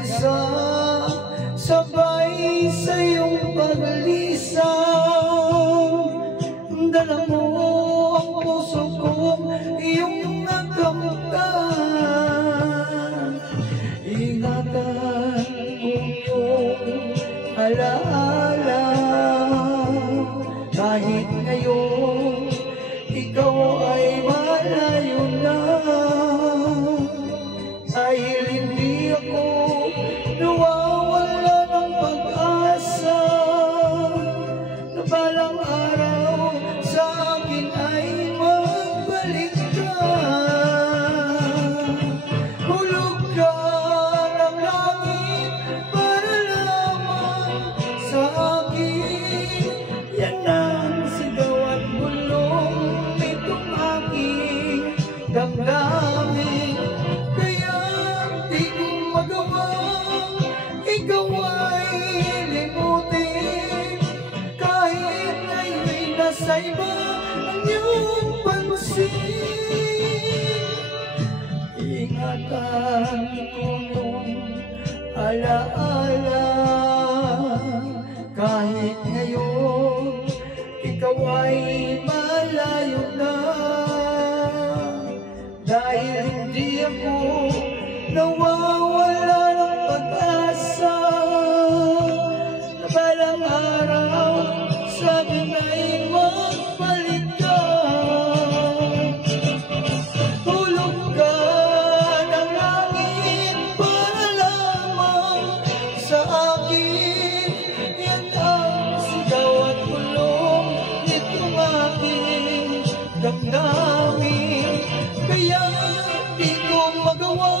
isa, sabay sa iyong paglisan. Dala mo ang puso ko, iyong nakamtan. Ingatan mo yung alaala, kahit ngayon ikaw ay malayo na. Dahil hindi ako nawawala ng pag-asa, na balang araw sa akin ay magbalik ka. Hulog ka ng langit para lamang sa akin. Yan ang sigaw at bulong nitong aking damdamin. Ikaw ay limutin, kahit ngayon'y nasa iba ang iyong pansin. Ingatan ko yung alaala, kahit ngayon ikaw ay malayo na. Dahil hindi ako nawawala ng pag-asa, na balang araw sa akin ay magbalik ka. Tulog ka ng langit para lamang sa akin. Yan ang sigaw at bulong nitong aking damdamin. Kaya di ko magawa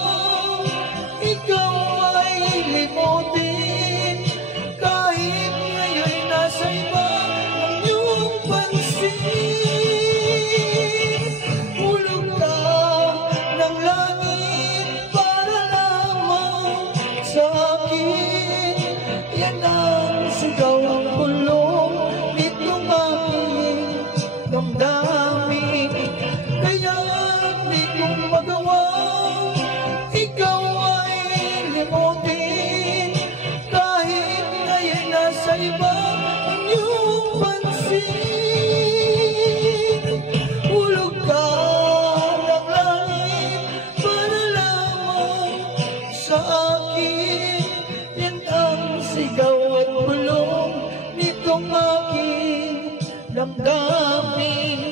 ikaw ay limutin, kahit ngayon'y nasa iba ang iyong pansin. Hulog ka ng langit para lamang sa akin. Yan ang sigaw ang bulong nitong aking damdamin. Kaya di ko magawa ikaw limutin, kahit ngayon nasa iba ang iyong pansin. Hulog ka ng langit para lamang sa akin. Yan ang sigaw at bulong nitong aking damdamin.